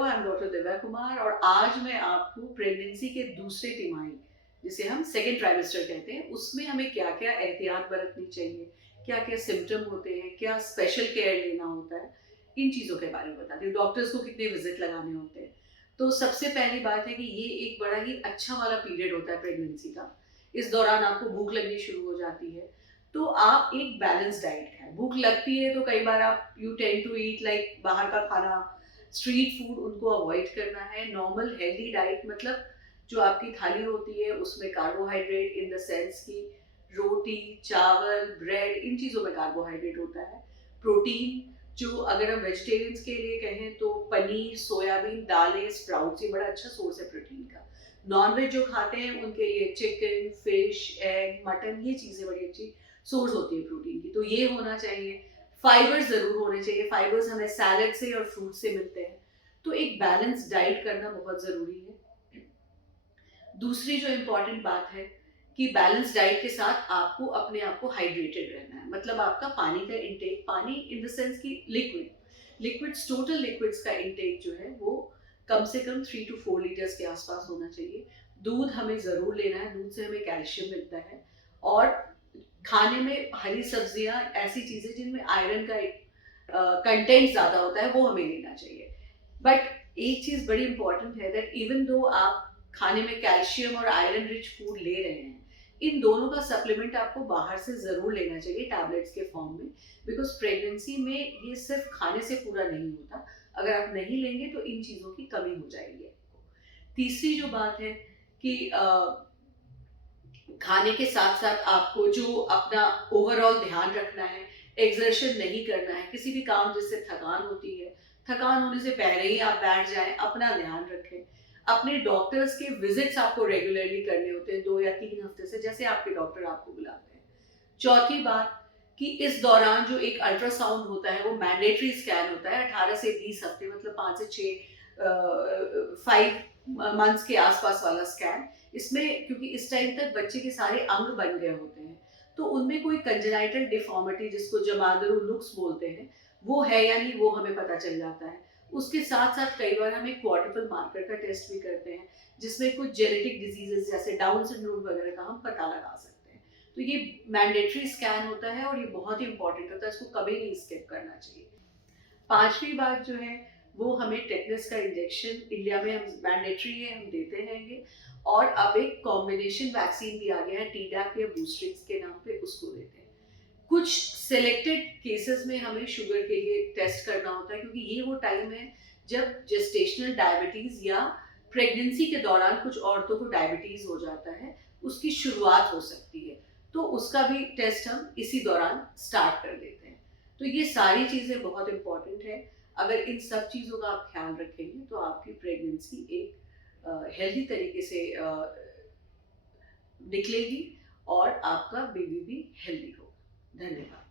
Hello, I am doctor Divya Kumar और आज मैं आपको प्रेगनेंसी के दूसरे तिमाही, जिसे हम सेकेंड ट्राइमेस्टर कहते हैं, उसमें हमें क्या-क्या एहतियात बरतनी चाहिए, क्या-क्या सिम्पटम होते हैं, क्या स्पेशल केयर लेना होता है, इन चीज़ों के बारे में बताती हूँ। डॉक्टर्स को कितने विजिट लगाने होते हैं। तो सबसे पहली बात है कि ये एक बड़ा ही अच्छा वाला पीरियड होता है प्रेगनेंसी का। इस दौरान आपको भूख लगनी शुरू हो जाती है, तो आप एक बैलेंस डाइट खाएँ। भूख लगती है तो कई बार आप you tend to eat like बाहर का खाना, स्ट्रीट फूड, उनको अवॉइड करना है। नॉर्मल हेल्दी डाइट मतलब जो आपकी थाली होती है उसमें कार्बोहाइड्रेट इन द सेंस कि रोटी, चावल, ब्रेड, इन चीज़ों में कार्बोहाइड्रेट होता है। प्रोटीन, जो अगर हम वेजिटेरियंस के लिए कहें तो पनीर, सोयाबीन, दालें, स्प्राउट्स, ये बड़ा अच्छा सोर्स है प्रोटीन का। नॉन-वेज जो खाते हैं उनके लिए चिकन, फिश, एग, मटन, ये चीज़ें बड़ी अच्छी सोर्स होती है प्रोटीन की, तो ये होना चाहिए। फाइबर्स ज़रूर होने चाहिए, फाइबर्स हमें सैलड से और फ्रूट से मिलते हैं, तो एक बैलेंस डाइट करना बहुत ज़रूरी है। दूसरी जो इम्पोर्टेंट बात है कि बैलेंस डाइट के साथ आपको अपने आप को हाइड्रेटेड रहना है, मतलब आपका पानी का इंटेक, पानी इन द सेंस कि लिक्विड्स, टोटल लिक्विड्स का इंटेक जो है वो कम से कम 3 टू 4 लीटर्स के आसपास होना चाहिए। दूध हमें ज़रूर लेना है, दूध से हमें कैल्शियम मिलता है और खाने में हरी सब्जियां, ऐसी चीज़ें जिनमें आयरन का एक कंटेंट ज़्यादा होता है, वो हमें लेना चाहिए। बट एक चीज़ बड़ी इंपॉर्टेंट है दैट इवन दो आप खाने में कैल्शियम और आयरन रिच फूड ले रहे हैं, इन दोनों का सप्लीमेंट आपको बाहर से ज़रूर लेना चाहिए टैबलेट्स के फॉर्म में, बिकॉज प्रेगनेंसी में ये सिर्फ खाने से पूरा नहीं होता। अगर आप नहीं लेंगे तो इन चीज़ों की कमी हो जाएगी आपको। तीसरी जो बात है कि खाने के साथ साथ आपको जो अपना ओवरऑल ध्यान रखना है, एक्सर्शन नहीं करना है, किसी भी काम जिससे थकान होती है, थकान होने से पहले ही आप बैठ जाएं, अपना ध्यान रखें। अपने डॉक्टर्स के विजिट्स आपको रेगुलरली करने होते हैं, 2 या 3 हफ्ते से, जैसे आपके डॉक्टर आपको बुलाते हैं। चौथी बात कि इस दौरान जो एक अल्ट्रासाउंड होता है वो मैंडेटरी स्कैन होता है 18 से 20 हफ्ते, मतलब 5 से 6 5 मंथ्स के आसपास वाला स्कैन। इसमें क्योंकि इस टाइम तक बच्चे के सारे अंग बन गए होते हैं, तो उनमें कोई कंजेनाइटल डिफॉर्मिटी, जिसको जमांदरू नुक्स बोलते हैं, वो है या नहीं, वो हमें पता चल जाता है। उसके साथ साथ कई बार हम एक क्वाड्रुपल मार्कर का टेस्ट भी करते हैं, जिसमें कुछ जेनेटिक डिजीजेस जैसे डाउन सिंड्रोम वगैरह का हम पता लगा सकते हैं। तो ये मैंडेटरी स्कैन होता है और ये बहुत ही इंपॉर्टेंट होता है, इसको कभी नहीं स्किप करना चाहिए। पांचवी बात जो है वो हमें टेटनस का इंजेक्शन इंडिया में हम मैंडेटरी है, हम देते रहेंगे। और अब एक कॉम्बिनेशन वैक्सीन भी आ गया है, टीडैक या बूस्ट्रिक्स के नाम पे, उसको देते हैं। कुछ सिलेक्टेड केसेस में हमें शुगर के लिए टेस्ट करना होता है, क्योंकि ये वो टाइम है जब जेस्टेशनल डायबिटीज या प्रेगनेंसी के दौरान कुछ औरतों को डायबिटीज हो जाता है, उसकी शुरुआत हो सकती है, तो उसका भी टेस्ट हम इसी दौरान स्टार्ट कर देते हैं। तो ये सारी चीज़ें बहुत इंपॉर्टेंट है। अगर इन सब चीज़ों का आप ख्याल रखेंगे तो आपकी प्रेगनेंसी एक हेल्दी तरीके से निकलेगी और आपका बेबी भी हेल्दी होगा। धन्यवाद।